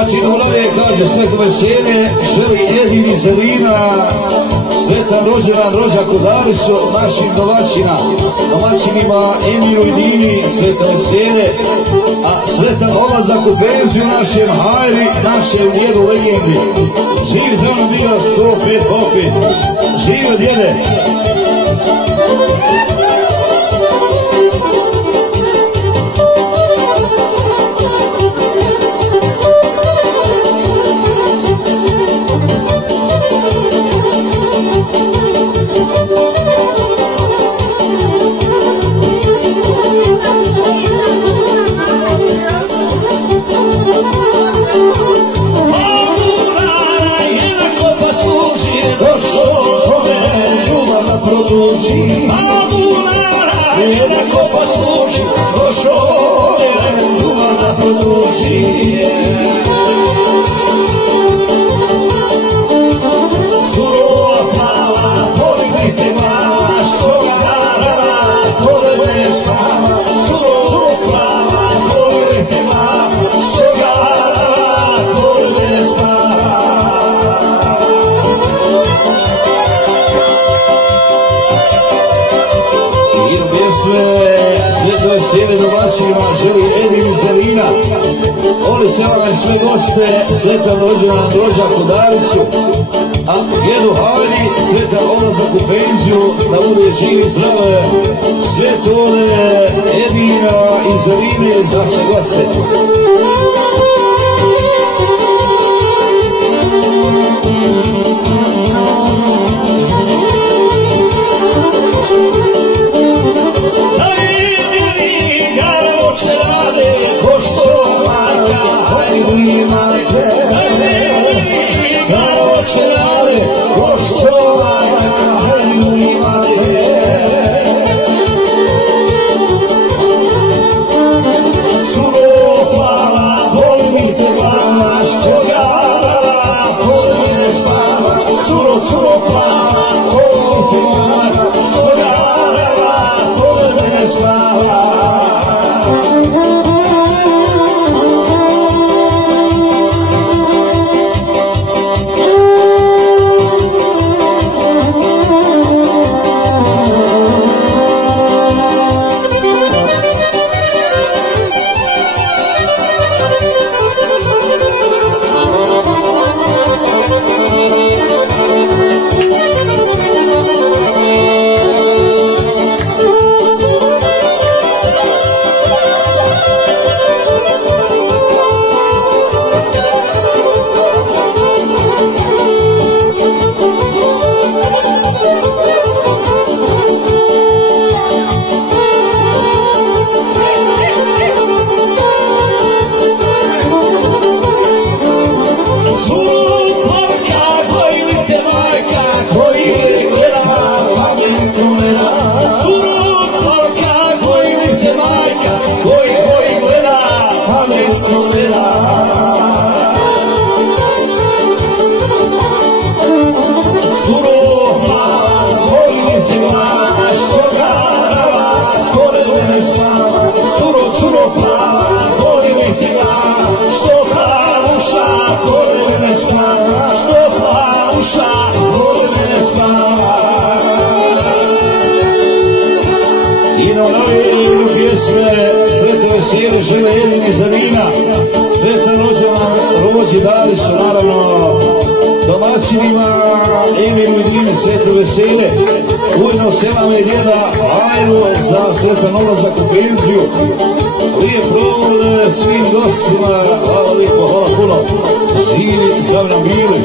Znači, Dubrave kaže Sveto veselje, želi jedini Zelina, sretan rođendan rođaku Darisu, našim domaćinima Emiru i Dini, sveto veselje, a sretan odlazak u penziju našem Hajri, našem djedu legendi. Živ za ono bio 105 popit, živio djede. Jednako posluži, došao je ljubav da produži. Surova plava, polikajte mama, što ga narava, povede spava. Surova plava, polikajte mama, što ga narava, povede spava. Sveto veselje domaćinima želi jedini Zelina. Voli se onaj sve goste, sretan rođendan rođaku Darisu, a djedu Hajri sretan odlazak u penziju, da bude živi zdrave. Sve to je jedina i Zeline za sve goste. Sveto veselje žele jedini Zelina, sretan rođendan rođi Darisu, naravno domaćinima Emiru i Dini, sveto veselje. Ujedno se nam je djeda Hajru za sretan odlazak u penziju. Lijep provod svim gostima, hvala lijepo, hvala puno. Živi, zdravi nam bili.